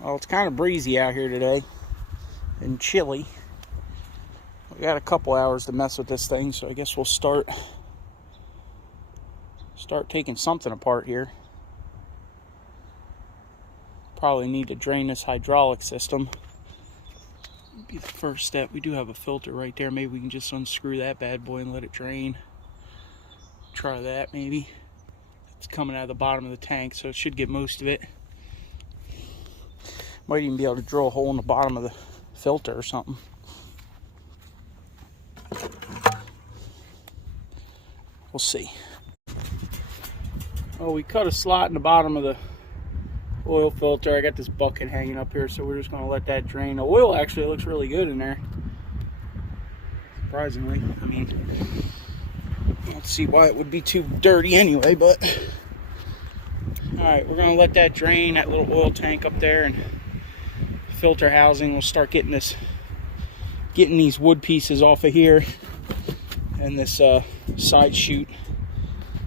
Well, it's kind of breezy out here today and chilly. We got a couple hours to mess with this thing, so I guess we'll start taking something apart here. Probably need to drain this hydraulic system. That'd be the first step. We do have a filter right there. Maybe we can just unscrew that bad boy and let it drain. Try that maybe. It's coming out of the bottom of the tank, so it should get most of it. Might even be able to drill a hole in the bottom of the filter or something. We'll see. Oh, we cut a slot in the bottom of the oil filter. I got this bucket hanging up here, so we're just going to let that drain. The oil actually looks really good in there. Surprisingly. I mean, I don't see why it would be too dirty anyway, but... Alright, we're going to let that drain, that little oil tank up there, and filter housing. We'll start getting these wood pieces off of here and this side chute.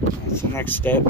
That's the next step.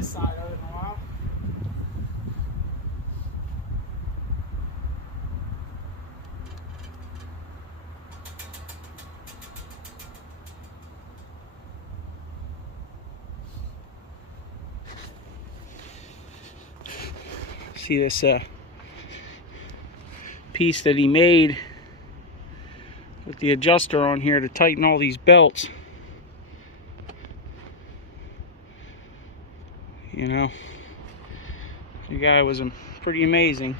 Side of it in a while. See this piece that he made with the adjuster on here to tighten all these belts. You know, the guy was pretty amazing.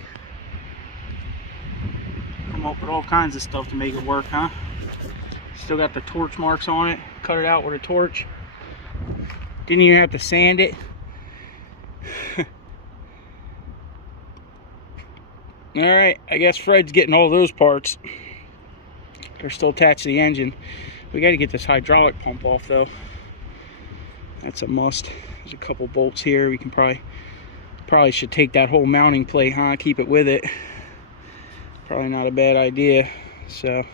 Come up with all kinds of stuff to make it work, huh? Still got the torch marks on it. Cut it out with a torch. Didn't even have to sand it. Alright, I guess Fred's getting all those parts. They're still attached to the engine. We got to get this hydraulic pump off though. That's a must. There's a couple bolts here. We can probably should take that whole mounting plate, huh? Keep it with it. Probably not a bad idea. So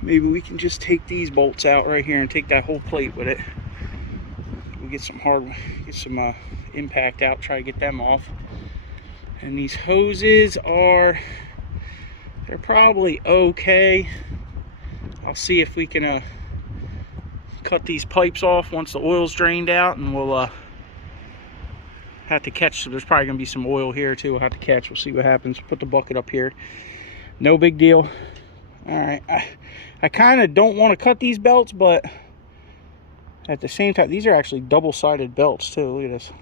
maybe we can just take these bolts out right here and take that whole plate with it. We'll get some impact out, try to get them off. And these hoses they're probably okay. I'll see if we can cut these pipes off once the oil's drained out, and we'll have to catch. So there's probably gonna be some oil here too. We'll have to catch. We'll see what happens. Put the bucket up here. No big deal. All right. I kind of don't want to cut these belts, but at the same time, these are actually double-sided belts too. Look at this.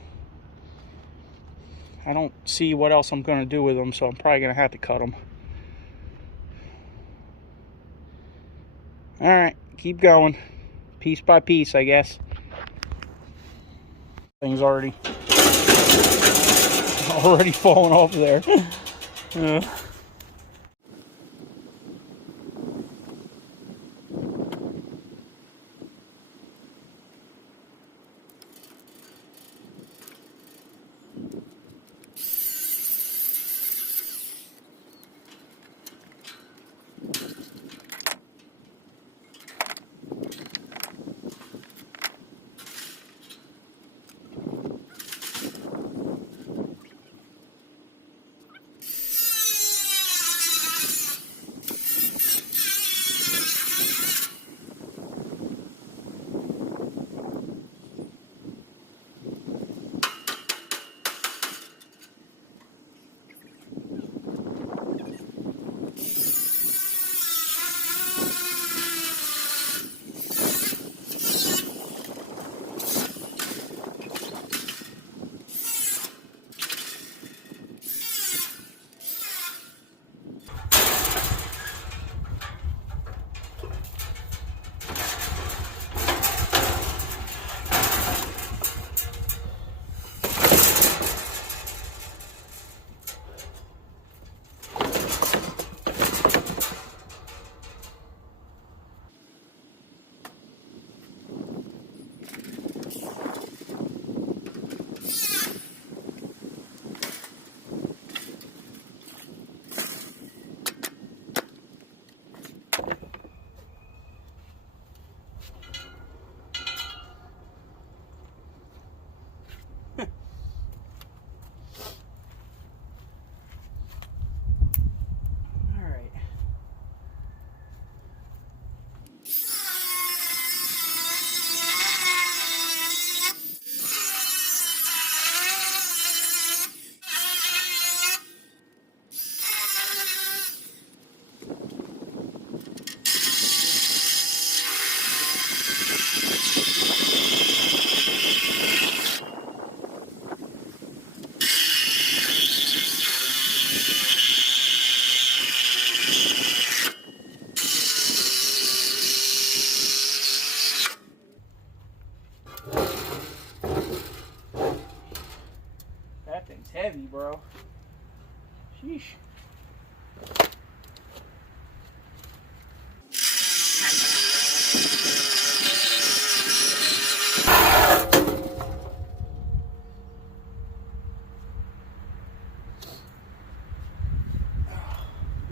I don't see what else I'm gonna do with them, so I'm probably gonna have to cut them. All right, keep going. Piece by piece, I guess. Thing's already falling off there.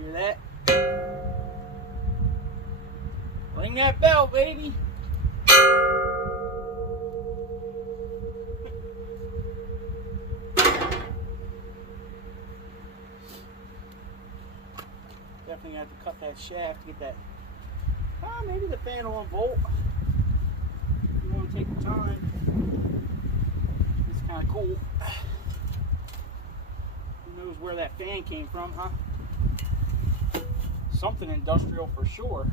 Hear that? Ring that bell, baby. Definitely have to cut that shaft to get that. Maybe the fan will unbolt. If you want to take your time. It's kind of cool. Who knows where that fan came from, huh? Something industrial for sure.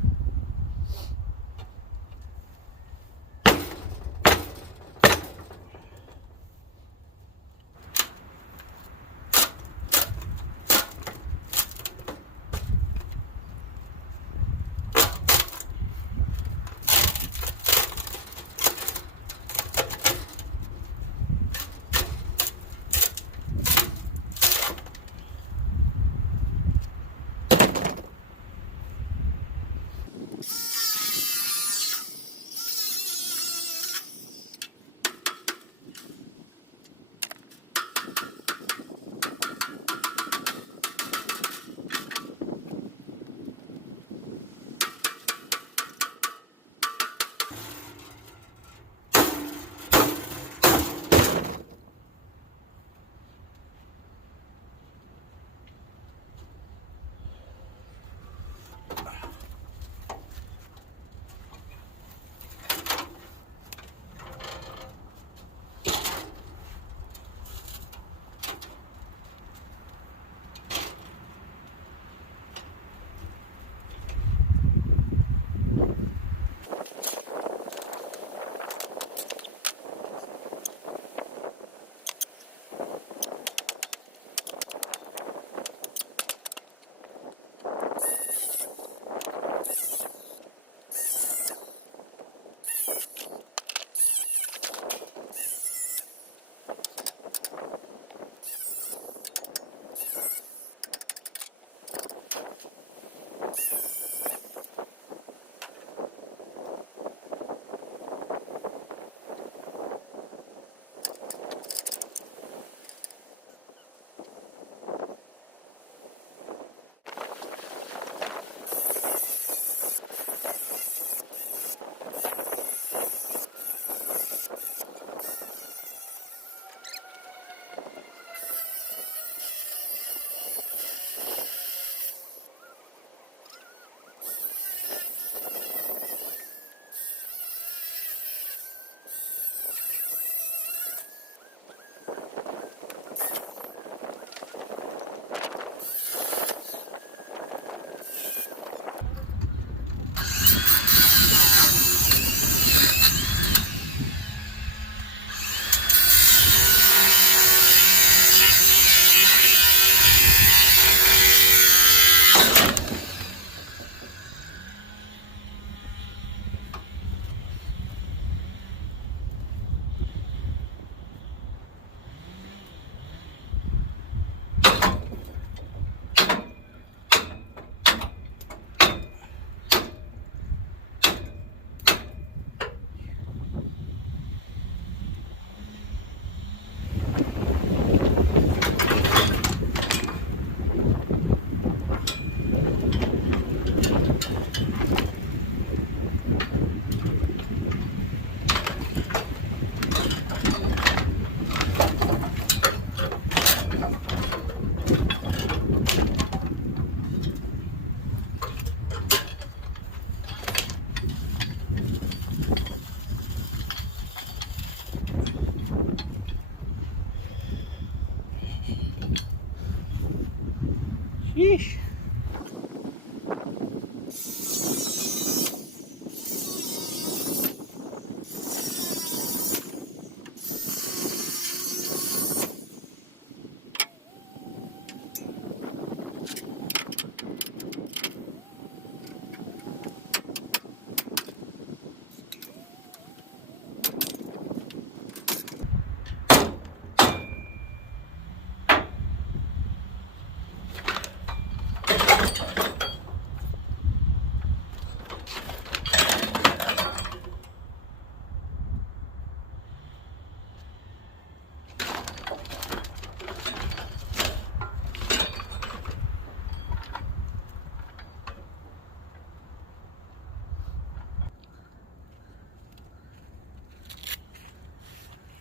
Yeesh.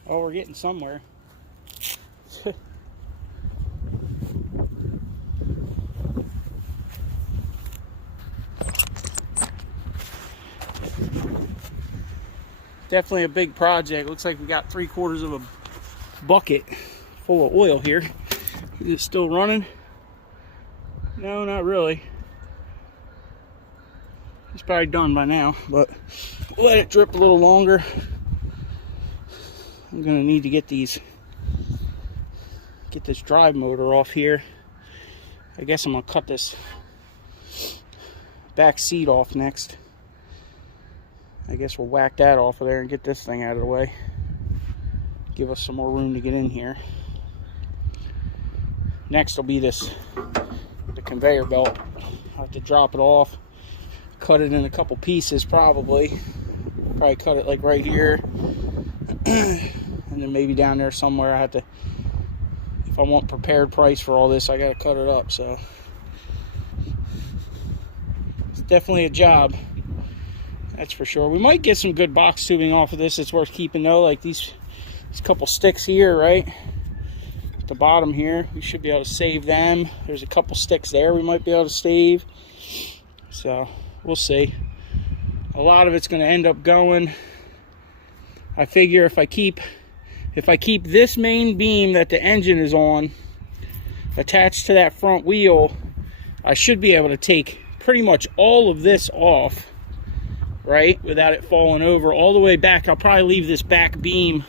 Oh, we're getting somewhere. Definitely a big project. Looks like we got 3/4 of a bucket full of oil here. Is it still running? No, not really. It's probably done by now, but we'll let it drip a little longer. I'm gonna need to get this drive motor off here. I guess I'm gonna cut this back seat off next. I guess we'll whack that off of there and get this thing out of the way. Give us some more room to get in here. Next will be the conveyor belt. I'll have to drop it off, cut it in a couple pieces probably cut it like right here, and then maybe down there somewhere. I have to, if I want prepared price for all this, I gotta cut it up. So it's definitely a job, that's for sure. We might get some good box tubing off of this. It's worth keeping though, like these couple sticks here, right at the bottom here. We should be able to save them. There's a couple sticks there we might be able to save, so we'll see. A lot of it's going to end up going, I figure if I keep this main beam that the engine is on attached to that front wheel, I should be able to take pretty much all of this off, right, without it falling over all the way back. I'll probably leave this back beam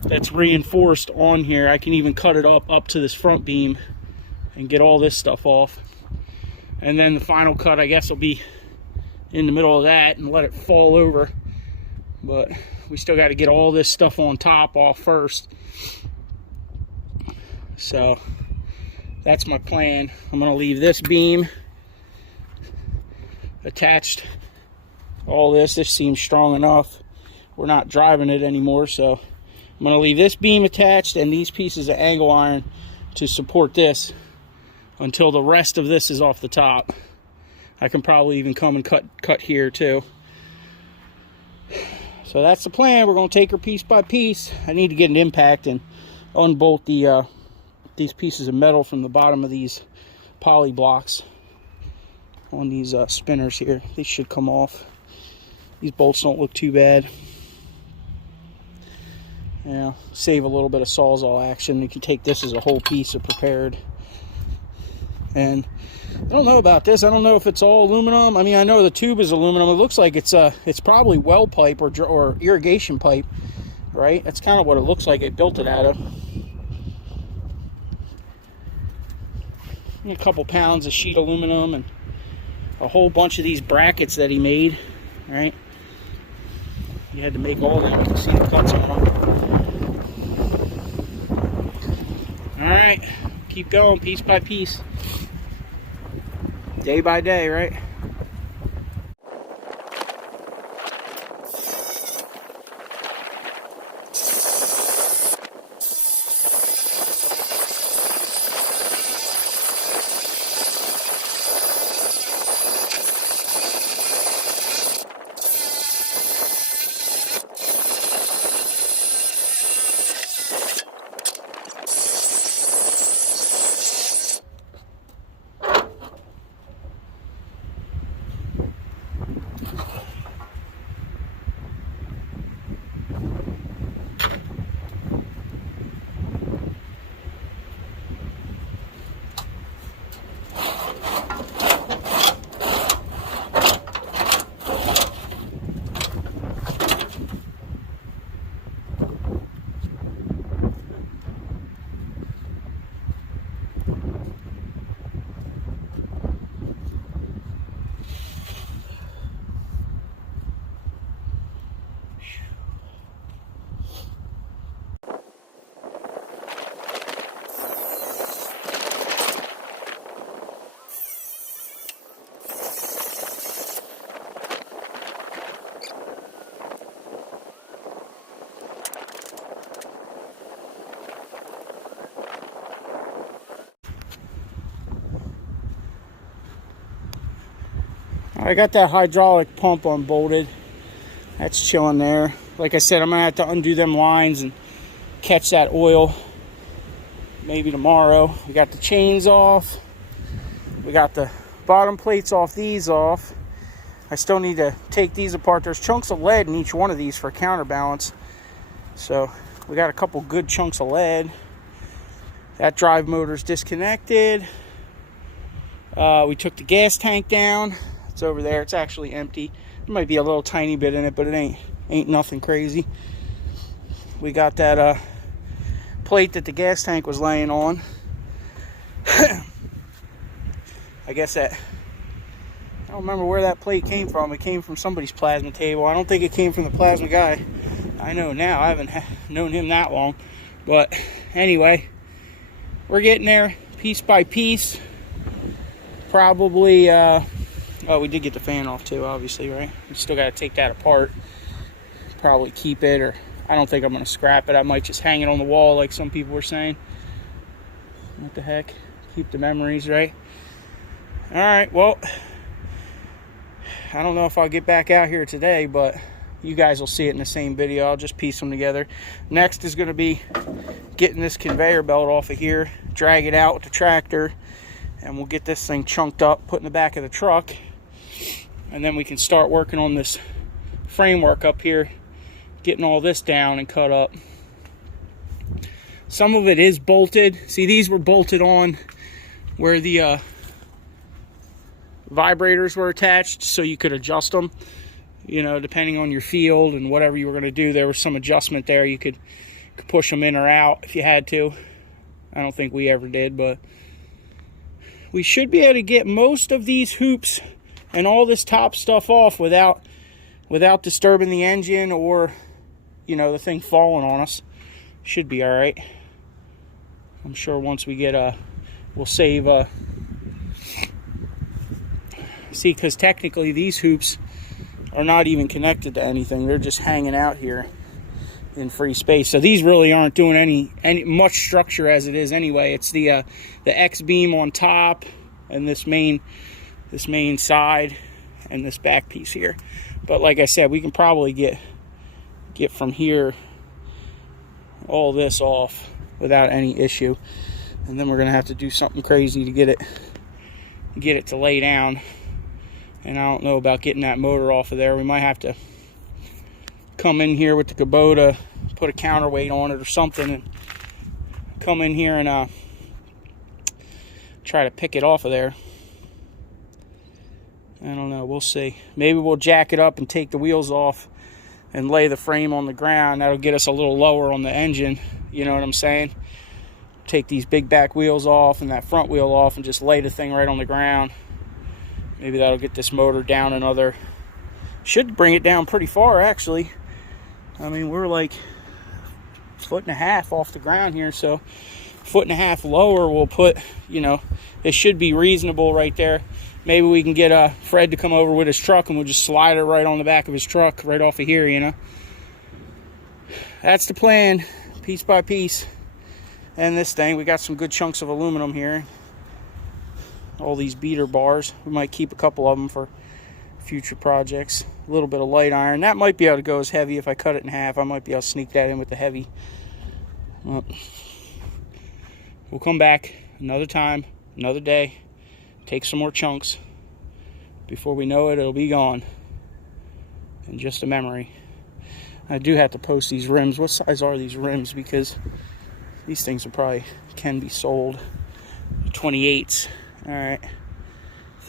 that's reinforced on here. I can even cut it up to this front beam and get all this stuff off. And then the final cut, I guess, will be in the middle of that and let it fall over. But we still got to get all this stuff on top off first. So that's my plan. I'm going to leave this beam attached. All this seems strong enough. We're not driving it anymore, so I'm going to leave this beam attached and these pieces of angle iron to support this until the rest of this is off the top. I can probably even come and cut here too. So that's the plan. We're going to take her piece by piece. I need to get an impact and unbolt these pieces of metal from the bottom of these poly blocks on these spinners here. These should come off. These bolts don't look too bad. Yeah, save a little bit of Sawzall action. You can take this as a whole piece of prepared. And I don't know about this. I don't know if it's all aluminum. I mean, I know the tube is aluminum. It looks like it's probably well pipe or irrigation pipe, right? That's kind of what it looks like. It built it out of. And a couple pounds of sheet aluminum and a whole bunch of these brackets that he made, right? He had to make all of them. You can see the cuts on them. All right, keep going piece by piece. Day by day, right? I got that hydraulic pump unbolted. That's chilling there. like I said, I'm gonna have to undo them lines and catch that oil maybe tomorrow. We got the chains off. We got the bottom plates off these off. I still need to take these apart. There's chunks of lead in each one of these for counterbalance. So we got a couple good chunks of lead. That drive motor's disconnected. We took the gas tank down. It's over there. It's actually empty. There might be a little tiny bit in it, but it ain't nothing crazy. We got that plate that the gas tank was laying on. I guess that, I don't remember where that plate came from. It came from somebody's plasma table. I don't think it came from the plasma guy. I know now. I haven't known him that long. But anyway, we're getting there piece by piece. Probably, oh, we did get the fan off too, obviously, right? We still got to take that apart. Probably keep it, or I don't think I'm going to scrap it. I might just hang it on the wall like some people were saying. What the heck? Keep the memories, right? All right, well, I don't know if I'll get back out here today, but you guys will see it in the same video. I'll just piece them together. Next is going to be getting this conveyor belt off of here, drag it out with the tractor, and we'll get this thing chunked up, put in the back of the truck, and then we can start working on this framework up here, getting all this down and cut up. Some of it is bolted. See, these were bolted on where the vibrators were attached, so you could adjust them, you know, depending on your field and whatever you were going to do. There was some adjustment there. You could push them in or out if you had to. I don't think we ever did, but we should be able to get most of these hoops and all this top stuff off without disturbing the engine or, you know, the thing falling on us. Should be all right. I'm sure once we get we'll save see, because technically these hoops are not even connected to anything. They're just hanging out here in free space. So these really aren't doing any much structure as it is anyway. It's the X-beam on top and this main side and this back piece here. But like I said, we can probably get from here all this off without any issue. And then we're gonna have to do something crazy to get it to lay down. And I don't know about getting that motor off of there. We might have to come in here with the Kubota, put a counterweight on it or something, and come in here and try to pick it off of there. I don't know, we'll see. Maybe we'll jack it up and take the wheels off and lay the frame on the ground. That'll get us a little lower on the engine, you know what I'm saying? Take these big back wheels off and that front wheel off and just lay the thing right on the ground. Maybe that'll get this motor down another, should bring it down pretty far actually. I mean, we're like 1.5 feet off the ground here, so 1.5 feet lower we'll put, you know, it should be reasonable right there. Maybe we can get Fred to come over with his truck and we'll just slide it right on the back of his truck right off of here, you know. That's the plan, piece by piece. And this thing, we got some good chunks of aluminum here. All these beater bars, we might keep a couple of them for future projects. A little bit of light iron, that might be able to go as heavy. If I cut it in half, I might be able to sneak that in with the heavy. Well, we'll come back another time, another day, take some more chunks. Before we know it, it'll be gone and just a memory. I do have to post these rims. What size are these rims? Because these things are probably can be sold 28s. All right,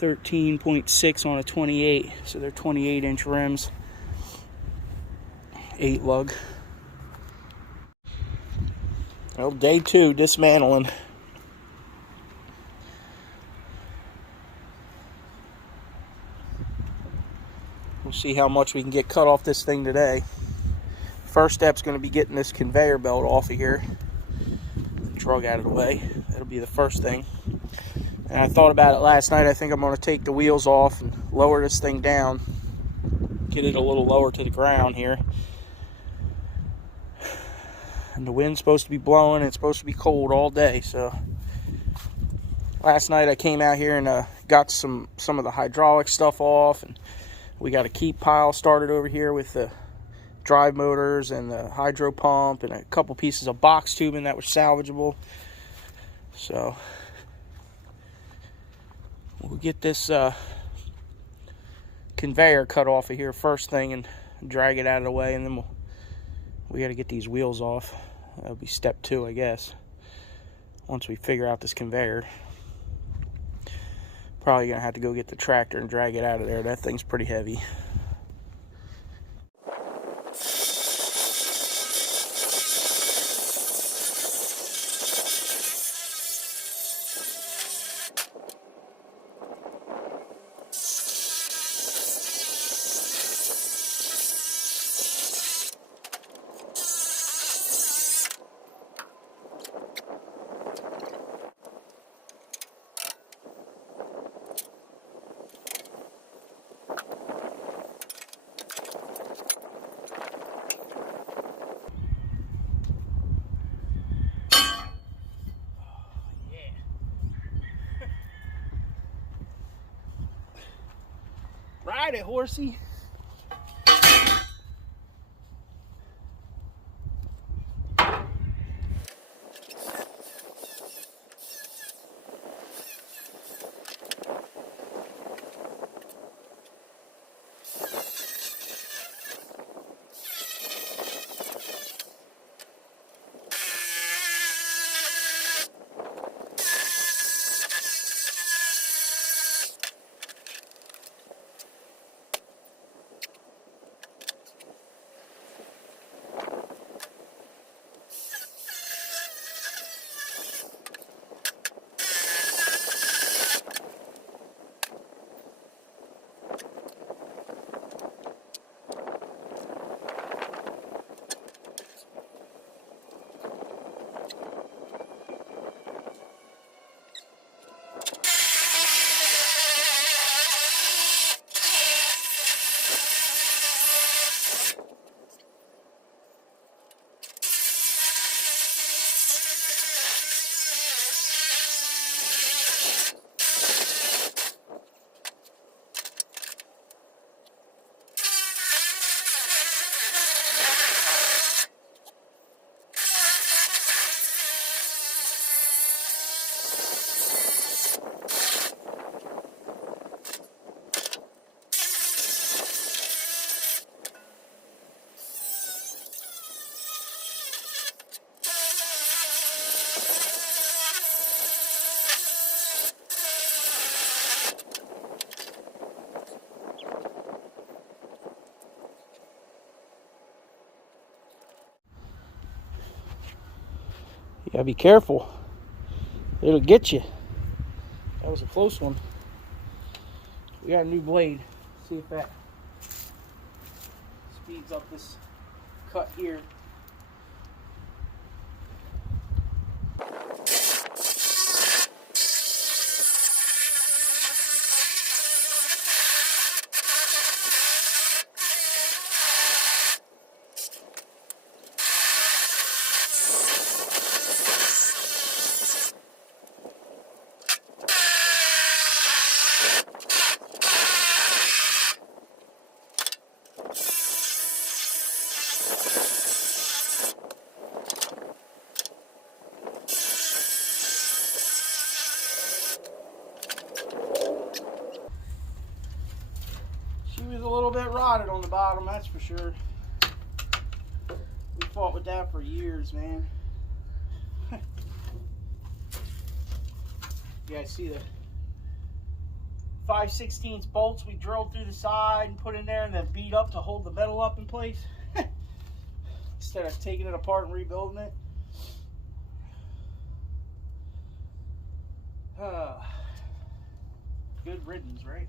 13.6 on a 28, so they're 28-inch rims, 8 lug. Well, day 2, dismantling. We'll see how much we can get cut off this thing today. First step's going to be getting this conveyor belt off of here, drug out of the way. That'll be the first thing. And I thought about it last night. I think I'm going to take the wheels off and lower this thing down. Get it a little lower to the ground here. And the wind's supposed to be blowing. It's supposed to be cold all day. So last night I came out here and got some of the hydraulic stuff off. And we got a keep pile started over here with the drive motors and the hydro pump and a couple pieces of box tubing that was salvageable. So we'll get this conveyor cut off of here first thing and drag it out of the way, and then we got to get these wheels off. That'll be step 2, I guess, once we figure out this conveyor. Probably gonna have to go get the tractor and drag it out of there. That thing's pretty heavy. Ride it, horsey. You gotta be careful. It'll get you. That was a close one. We got a new blade. See if that speeds up this cut here. She was a little bit rotted on the bottom, that's for sure. We fought with that for years, man. You guys see the 5/16 bolts we drilled through the side and put in there and then beat up to hold the metal up in place? Instead of taking it apart and rebuilding it. Good riddance, right?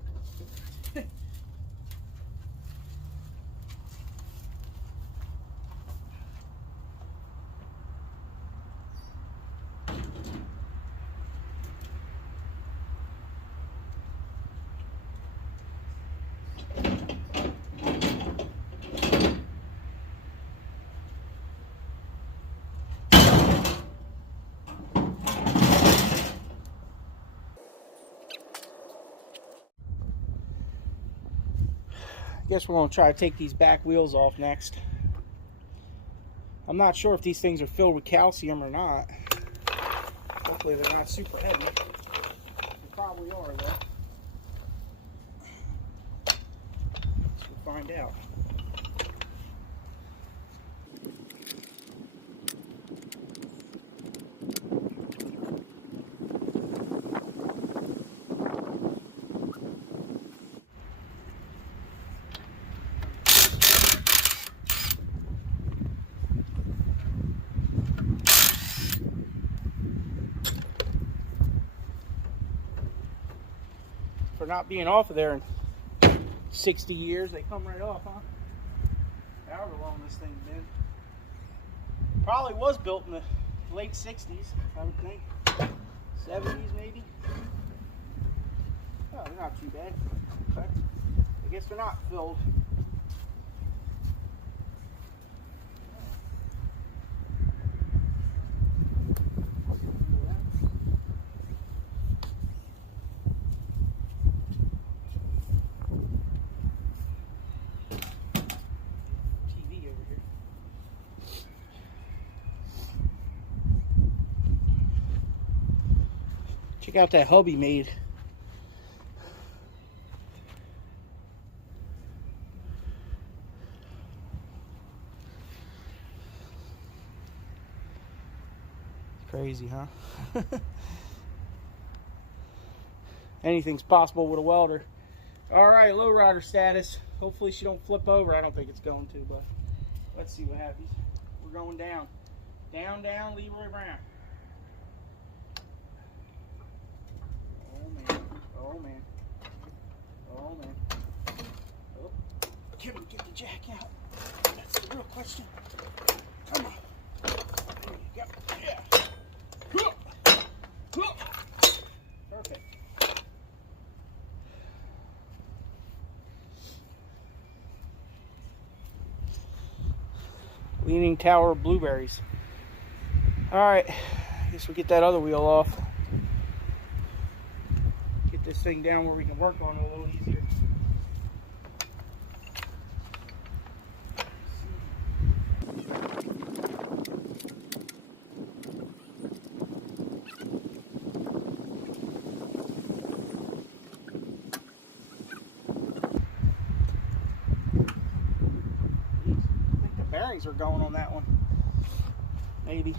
Guess we're going to try to take these back wheels off next. I'm not sure if these things are filled with calcium or not. Hopefully they're not super heavy. They probably are though. We'll find out. For not being off of there in 60 years, they come right off, huh? However long this thing's been. Probably was built in the late 60s, I would think. 70s maybe. Oh, they're not too bad. Okay. I guess they're not filled. Check out that hub he made. Crazy, huh? Anything's possible with a welder. Alright, low rider status. Hopefully she don't flip over. I don't think it's going to, but let's see what happens. We're going down. Down, down, Leroy Brown. Oh man. Oh man. Oh man. Oh. Can we get the jack out? That's the real question. Come on. There you go. Yeah. Perfect. Leaning Tower of Blueberries. Alright, I guess we'll get that other wheel off. Get this thing down where we can work on it a little easier. Bearings are going on that one. Maybe.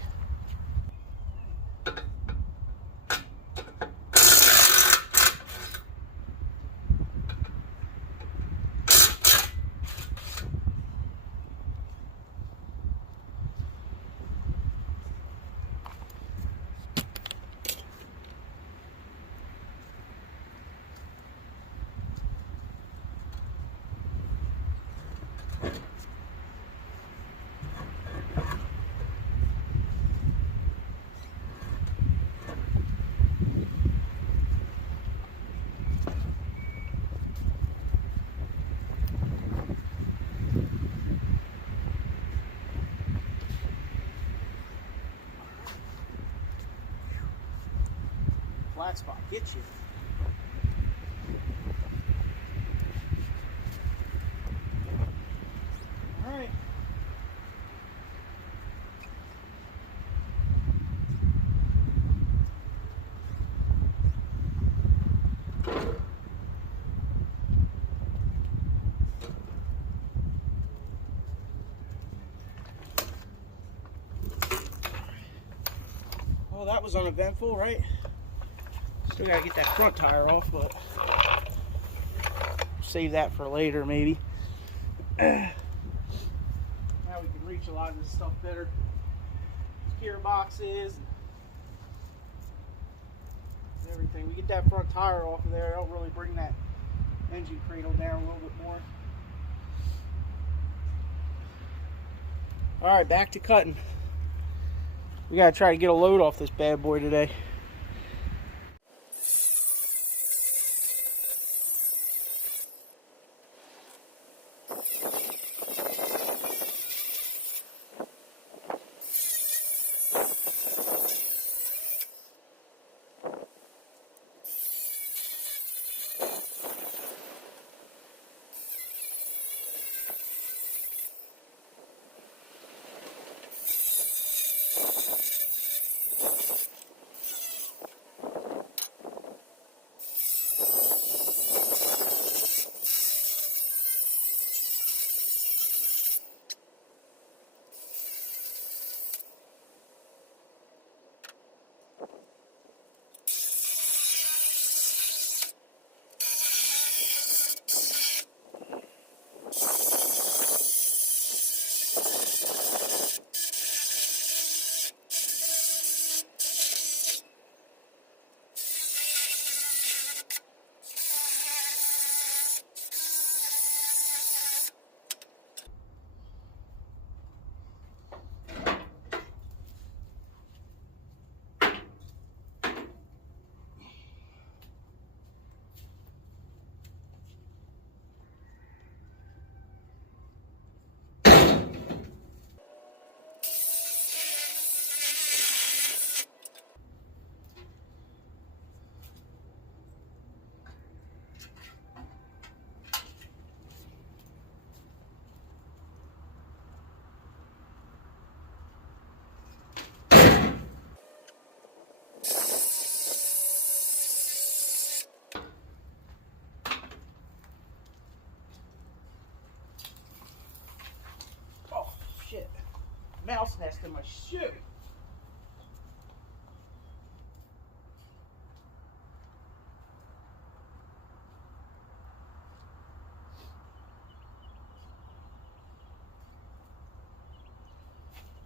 Flat spot, get you. All right. Well, that was uneventful, right? Still gotta get that front tire off, but save that for later, maybe. Now we can reach a lot of this stuff better. Gearboxes and everything. We get that front tire off of there, it'll really bring that engine cradle down a little bit more. Alright, back to cutting. We gotta try to get a load off this bad boy today. mouse nest in my shoe.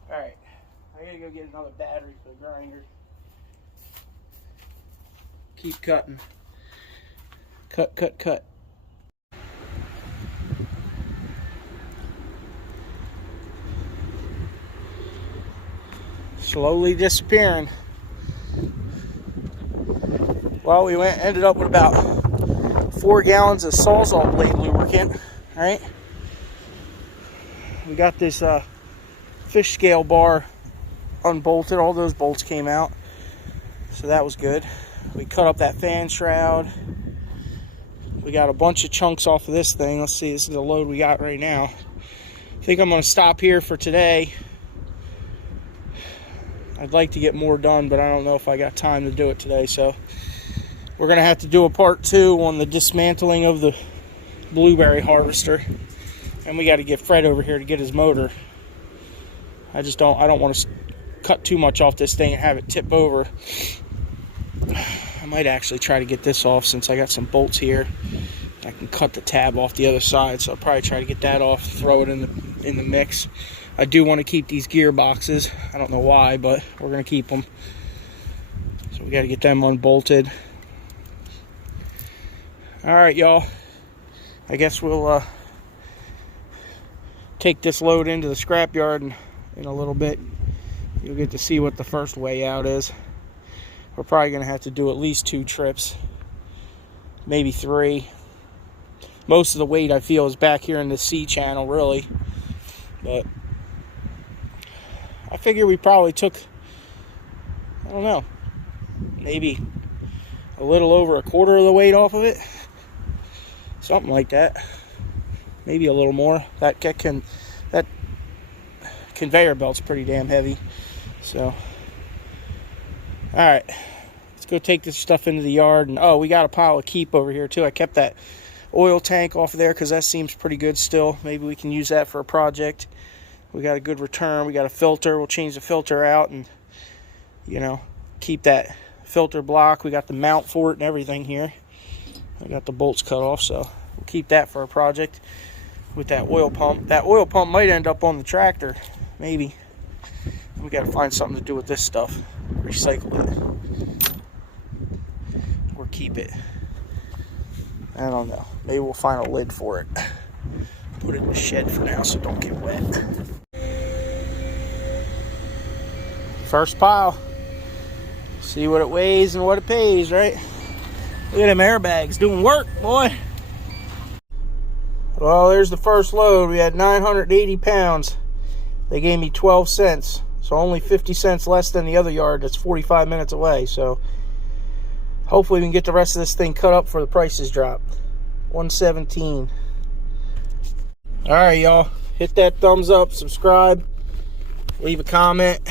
Alright, I gotta go get another battery for the grinder. Keep cutting. Cut, cut, cut. Slowly disappearing. Well, we ended up with about 4 gallons of Sawzall blade lubricant. Alright. We got this fish scale bar unbolted. All those bolts came out. So that was good. We cut up that fan shroud. We got a bunch of chunks off of this thing. Let's see, this is the load we got right now. I think I'm going to stop here for today. I'd like to get more done, but I don't know if I got time to do it today. So we're going to have to do a part 2 on the dismantling of the blueberry harvester. And we got to get Fred over here to get his motor. I don't want to cut too much off this thing and have it tip over. I might actually try to get this off since I got some bolts here. I can cut the tab off the other side, so I'll probably try to get that off, throw it in the mix. I do want to keep these gearboxes. I don't know why, but we're going to keep them. So we got to get them unbolted. Alright, y'all. I guess we'll take this load into the scrapyard in a little bit. You'll get to see what the first way out is. We're probably going to have to do at least 2 trips. Maybe 3. Most of the weight I feel is back here in the C channel, really. But I figure we probably took, I don't know, maybe a little over 1/4 of the weight off of it. Something like that. Maybe a little more. That conveyor belt's pretty damn heavy. So, alright. Let's go take this stuff into the yard. And oh, we got a pile of keep over here too. I kept that oil tank off of there because that seems pretty good still. Maybe we can use that for a project. We got a good return. We got a filter. We'll change the filter out and, you know, keep that filter block. We got the mount for it and everything here. I got the bolts cut off, so we'll keep that for a project with that oil pump. That oil pump might end up on the tractor, maybe. We got to find something to do with this stuff. Recycle it. Or keep it. I don't know. Maybe we'll find a lid for it. Put it in the shed for now so it don't get wet. First pile. See what it weighs and what it pays, right? Look at them airbags doing work, boy. Well, there's the first load. We had 980 pounds. They gave me 12 cents. So only 50 cents less than the other yard that's 45 minutes away. So hopefully we can get the rest of this thing cut up for the prices drop. 117. All right, y'all. Hit that thumbs up, subscribe, leave a comment.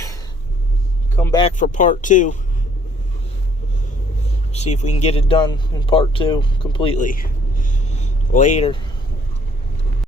Come back for part 2. See if we can get it done in part 2 completely. Later.